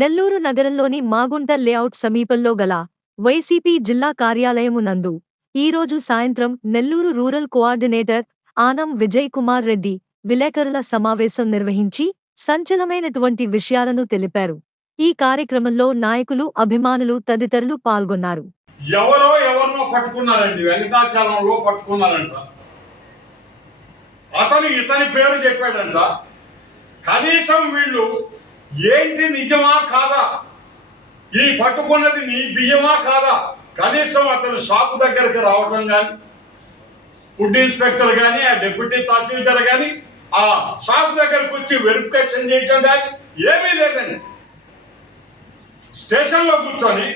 నెల్లూరు నగరంలోని మాగుంట లేఅవుట్ సమీపంలో గల వైసీపీ జిల్లా కార్యాలయము నందు ఈరోజు సాయంత్రం నెల్లూరు రూరల్ కోఆర్డినేటర్ ఆనం విజయ్ కుమార్ రెడ్డి విలేకరుల సమావేశం నిర్వహించి సంచలమైనటువంటి విషయాలను తెలిపారు. ఈ కార్యక్రమంలో నాయకులు అభిమానులు తదితరులు పాల్గొన్నారు. ఎవరో ఎవరినో పట్టుకున్నారండి. వెంకటాచలంలో పట్టుకున్నారంట. అతను ఇతని పేరు చెప్పాడంట. కనీసం వీళ్ళు ఏంటి నిజమా కాదా? ఈ పట్టుకున్నది నీ బియ్యమా కాదా? కనీసం అతను షాపు దగ్గరికి రావడం కానీ ఫుడ్ ఇన్స్పెక్టర్ కానీ ఆ డిప్యూటీ తహసీల్దార్ కానీ ఆ షాప్ దగ్గరకు వచ్చి వెరిఫికేషన్ చేయటం కానీ ఏమీ లేదండి. స్టేషన్లో కూర్చొని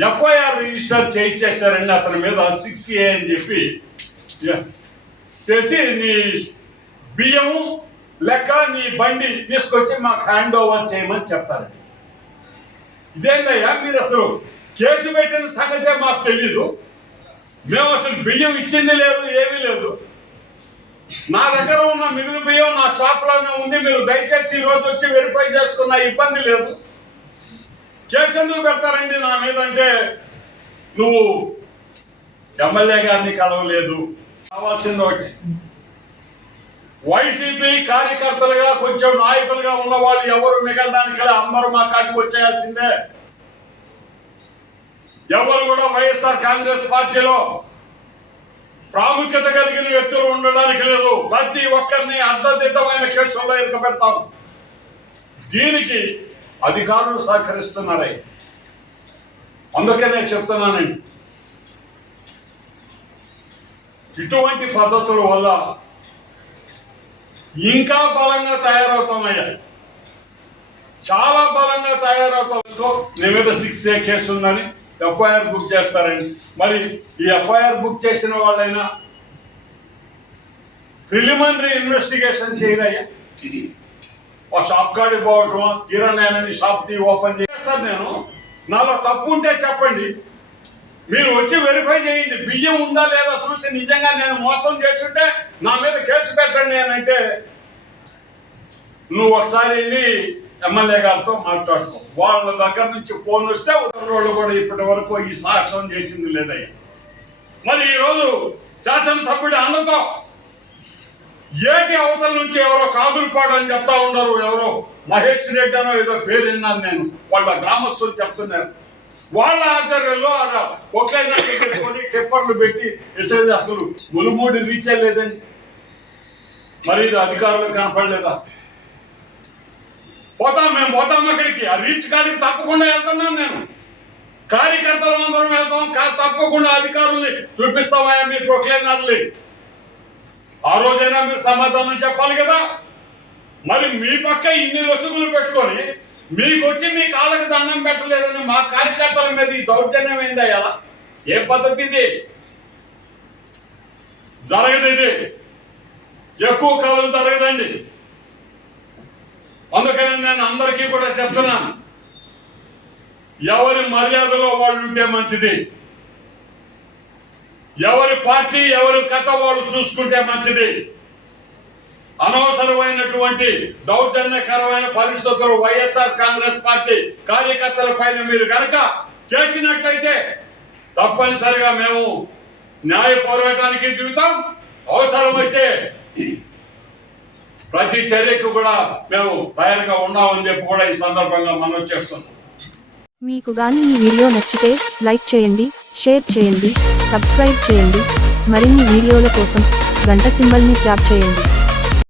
ఎఫ్ఐఆర్ రిజిస్టర్ చేయించేస్తారండి అతని మీద సిక్స్ ఏ అని చెప్పి చేసి నీ బియ్యము లెక్క నీ బండి తీసుకొచ్చి మాకు హ్యాండ్ ఓవర్ చేయమని చెప్తారండి ఇదేందయ్యా? మీరు అసలు కేసు పెట్టిన సంగతే మాకు తెలీదు. మేము అసలు బియ్యం ఇచ్చింది లేదు ఏమీ లేదు. నా దగ్గర ఉన్న మిగులు బియ్యం నా షాప్లోనే ఉంది. మీరు దయచేసి ఈ రోజు వచ్చి వెరిఫై చేసుకున్న ఇబ్బంది లేదు. కేసు ఎందుకు పెడతారండి నా మీద అంటే నువ్వు ఎమ్మెల్యే గారిని కలవలేదు. కావాల్సింది ఒకటి. వైసీపీ కార్యకర్తలుగా కొంచెం నాయకులుగా ఉన్న వాళ్ళు ఎవరు మిగలడానికి అందరూ మా కాడికి వచ్చేయాల్సిందే. ఎవరు కూడా వైఎస్ఆర్ కాంగ్రెస్ పార్టీలో ప్రాముఖ్యత కలిగిన వ్యక్తులు ఉండడానికి లేదు. ప్రతి ఒక్కరిని అడ్డదిడ్డమైన కేసుల్లో ఇరకబెడతాం దీనికి అధికారులు సహకరిస్తున్నారే. అందుకనే చెప్తున్నానండి ఇటువంటి పద్ధతుల వల్ల ఇంకా బలంగా తయారవుతామయ్యా. చాలా బలంగా తయారవుతాం. నీ మీద సిక్స్ ఏ కేసు ఉందని ఎఫ్ఐఆర్ బుక్ చేస్తారండి. మరి ఈ ఎఫ్ఐఆర్ బుక్ చేసిన వాళ్ళైనా ప్రిలిమినరీ ఇన్వెస్టిగేషన్ చేయరయ్యా. ఆ షాప్ కాడికి పోవటం కిరాణాని షాప్ తీ ఓపెన్ చేస్తాను నేను. నాలో తప్పు ఉంటే చెప్పండి. మీరు వచ్చి వెరిఫై చేయండి బియ్యం ఉందా లేదా చూసి నిజంగా నేను మోసం చేస్తుంటే నా మీద కేసు పెట్టండి అని అంటే నువ్వు ఒకసారి వెళ్ళి ఎమ్మెల్యే గారితో మాట్లాడుకో. వాళ్ళ దగ్గర నుంచి ఫోన్ వస్తే వాళ్ళు కూడా ఇప్పటి వరకు ఈ సాక్ష్యం చేసింది లేదయ్యా. మరి ఈరోజు శాసనసభ్యుడు అందతో ఏటి అవతల నుంచి ఎవరో కాదులుపాడు అని చెప్తా ఉన్నారు ఎవరో మహేష్ రెడ్డి అనో ఏదో పేరు విన్నాను నేను. వాళ్ళ గ్రామస్తులు చెప్తున్నారు. వాళ్ళ ఆధ్వర్యంలో ఆడ ఒకేలా పెట్టుకొని టిప్పర్లు పెట్టి ఎసేది అసలు ములుమూడి రీచ్ అయ్యలేదండి మరి ఇది అధికారులకు కనపడలేదా? పోతాం మేము పోతాం అక్కడికి. ఆ రీచ్ కాడికి తప్పకుండా వెళ్తున్నాను నేను. కార్యకర్తలు అందరం వెళ్తాం కా- తప్పకుండా అధికారుల్ని చూపిస్తామయ్యా మీ ప్రొక్లైనర్లు ఆ రోజైనా మీరు సమాధానం చెప్పాలి కదా? మరి మీ పక్క ఇన్ని రసుగులు పెట్టుకొని మీకు వచ్చి మీ కాళ్ళకి దండం పెట్టలేదని మా కార్యకర్తల మీద ఈ దౌర్జన్యం ఏందా ఎలా ఏ పద్ధతి ఇది? జరగదు ఇది. ఎక్కువ కాలం జరగదండి. అందుకని నేను అందరికీ కూడా చెప్తున్నాను. ఎవరి మర్యాదలో వాళ్ళు ఉంటే మంచిది. ఎవరి పార్టీ ఎవరి కథ వాళ్ళు చూసుకుంటే మంచిది. అనవసరమైనటువంటి దౌర్జన్యకరమైన పరిస్థితులు వైఎస్ఆర్ కాంగ్రెస్ పార్టీ కార్యకర్తల పైన మీరు కనుక చేసినట్లయితే తప్పనిసరిగా మేము న్యాయ పోరాటానికి దిగుతాం. అవసరమైతే ప్రతి చర్యకు కూడా మేము తయారుగా ఉన్నామని చెప్పి కూడా ఈ సందర్భంగా మనం చేస్తున్నాం. మీకు గాని ఈ వీడియో నచ్చితే లైక్ చేయండి షేర్ చేయండి సబ్స్క్రైబ్ చేయండి. మరిన్ని వీడియోల కోసం గంట సింబల్ని ట్యాప్ చేయండి.